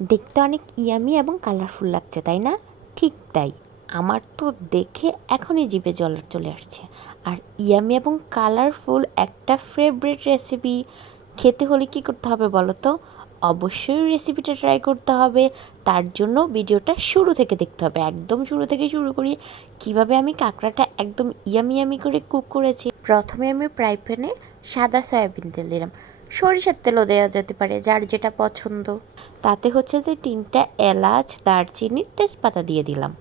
দেখতে অনেক ইয়ামি এবং কালারফুল লাগছে, তাই না? ঠিক তাই। আমার তো দেখে এখনই জিভে জল চলে আসছে। আর ইয়ামি এবং কালারফুল একটা ফেভারিট রেসিপি খেতে হলে কী করতে হবে বলো তো? অবশ্যই রেসিপিটা ট্রাই করতে হবে। তার জন্য ভিডিওটা শুরু থেকে দেখতে হবে। একদম শুরু থেকে শুরু করি। কীভাবে আমি কাঁকড়াটা একদম ইয়ামি ইয়ামি করে কুক করেছি? প্রথমে আমি ফ্রাই সাদা সয়াবিন তেল দিলাম। সরিষার তেলও দেওয়া যেতে পারে, যার যেটা পছন্দ। তাতে হচ্ছে যে তিনটা এলাচ, দারচিনি, তেজপাতা দিয়ে দিলাম।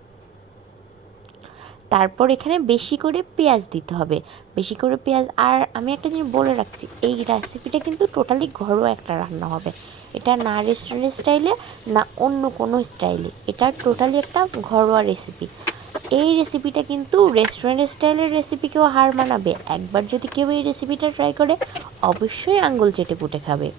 তারপর এখানে বেশি করে পেঁয়াজ দিতে হবে। বেশি করে পেঁয়াজ, আর আমি একটা জিনিস বলে রাখছি, এই রেসিপিটা কিন্তু টোটালি ঘরোয়া একটা রান্না হবে। এটা না রেস্টুরেন্ট স্টাইলে না অন্য কোনো স্টাইলে এটা টোটালি একটা ঘরোয়া রেসিপি এই রেসিপিটা কিন্তু রেস্টুরেন্ট স্টাইলের রেসিপিকেও হার মানাবে। একবার যদি কেউ এই রেসিপিটা ট্রাই করে অবশ্যই আঙ্গুল চেটে পুটে খাবে।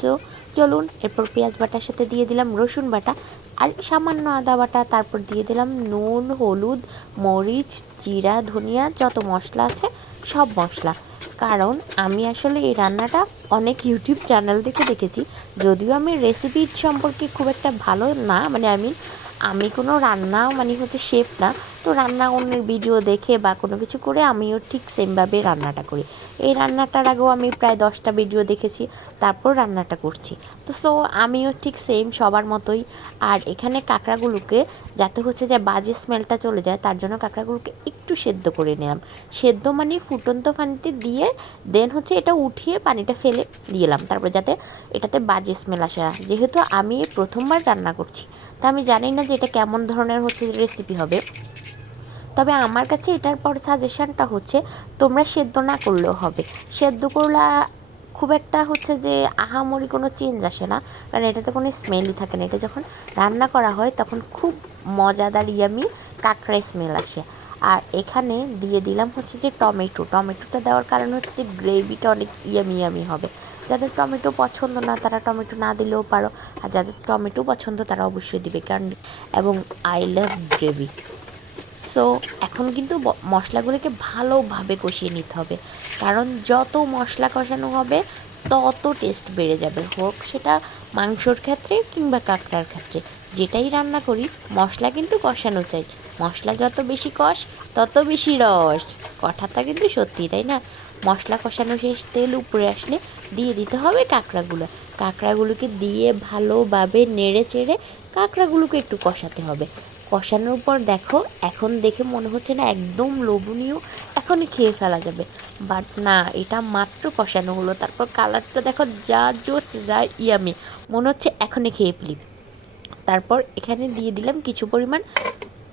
তো চলুন, এরপর পেঁয়াজ বাটার সাথে দিয়ে দিলাম রসুন বাটা আর সামান্য আদা বাটা। তারপর দিয়ে দিলাম নুন, হলুদ, মরিচ, জিরা, ধনিয়া, যত মশলা আছে সব মশলা। কারণ আমি আসলে এই রান্নাটা অনেক ইউটিউব চ্যানেল থেকে দেখেছি। যদিও আমি রেসিপি সম্পর্কে খুব একটা ভালো না মানে আমি আমি কোনো রান্না মানে হচ্ছে শেফ না, তো রান্না অন্যের ভিডিও দেখে বা কোনো কিছু করে আমিও ঠিক সেমভাবে রান্নাটা করি। এই রান্নাটার আগেও আমি প্রায় দশটা ভিডিও দেখেছি, তারপর রান্নাটা করছি। তো সো আমিও ঠিক সেম সবার মতোই। আর এখানে কাঁকড়াগুলোকে যাতে হচ্ছে যে বাজে স্মেলটা চলে যায়, তার জন্য কাঁকড়াগুলোকে একটু সেদ্ধ করে নিলাম। সেদ্ধ মানে ফুটন্ত পানিতে দিয়ে দেন হচ্ছে এটা উঠিয়ে পানিটা ফেলে দিলাম তারপর যাতে এটাতে বাজে স্মেল আসে যেহেতু আমি প্রথমবার রান্না করছি, তা আমি জানি না যে এটা কেমন ধরনের হচ্ছে রেসিপি হবে। তবে আমার কাছে এটার পর সাজেশানটা হচ্ছে, তোমরা সেদ্ধ না করলেও হবে। সেদ্ধ করলে খুব একটা হচ্ছে যে আহামরি কোনো চেঞ্জ আসে না। কারণ এটাতে কোনো স্মেলই থাকে না। এটা যখন রান্না করা হয়, তখন খুব মজাদার ইয়ামি কাঁকড়ায় স্মেল আসে। আর এখানে দিয়ে দিলাম হচ্ছে যে টমেটো। টমেটোটা দেওয়ার কারণ হচ্ছে যে গ্রেভিটা অনেক ইয়ামি ইয়ামি হবে। যাদের টমেটো পছন্দ না, তারা টমেটো না দিলেও পারো। আর যাদের টমেটো পছন্দ, তারা অবশ্যই দিবে। কারণ, এবং আই লাভ গ্রেভি সো এখন কিন্তু মশলাগুলোকে ভালোভাবে কষিয়ে নিতে হবে। কারণ যত মশলা কষানো হবে, তত টেস্ট বেড়ে যাবে। হোক সেটা মাংসর ক্ষেত্রে কিংবা কাঁকড়ার ক্ষেত্রে। যেটাই রান্না করি, মশলা কিন্তু কষানো চাই। মশলা যত বেশি কষ, তত বেশি রস। কথাটা কিন্তু সত্যি, তাই না? মশলা কষানো শেষ, তেল উপরে আসলে দিয়ে দিতে হবে কাঁকড়াগুলো। কাঁকড়াগুলোকে দিয়ে ভালোভাবে নেড়ে চেড়ে কাঁকড়াগুলোকে একটু কষাতে হবে। কষানোর পর দেখো, এখন দেখে মনে হচ্ছে না একদম লোভনীয় এখনই খেয়ে ফেলা যাবে। বাট না, এটা মাত্র কষানো হলো। তারপর কালারটা দেখো, যা জোচ, যা ইয়ামি। মনে হচ্ছে এখনই খেয়ে ফেলি। তারপর এখানে দিয়ে দিলাম কিছু পরিমাণ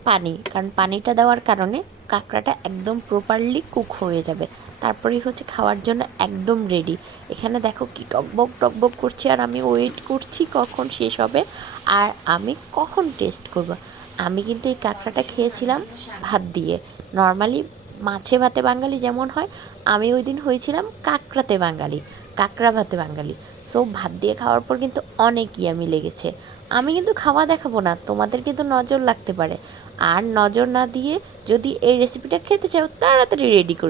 পানি, কারণ পানিটা দেওয়ার কারণে কাঁকড়াটা একদম প্রপারলি কুক হয়ে যাবে। তারপরেই হচ্ছে খাওয়ার জন্য একদম রেডি এখানে দেখো কি টকবক টকবক করছে, আর আমি ওয়েট করছি কখন শেষ হবে, আর আমি কখন টেস্ট করব। আমি কিন্তু এই কাঁকড়াটা খেয়েছিলাম ভাত দিয়ে। নর্মালি মাছে ভাতে বাঙালি যেমন হয়, আমি ওই দিন হয়েছিলাম কাঁকড়াতে বাঙালি। কাঁকড়া ভাতে বাঙালি। সো ভাত দিয়ে খাওয়ার পর কিন্তু অনেক ইয়ামি লেগেছে। আমি কিন্তু খাওয়া দেখাবো না, তোমাদের কিন্তু নজর লাগতে পারে। আর নজর না দিয়ে যদি এই রেসিপিটা খেতে চাও, তাড়াতাড়ি রেডি করে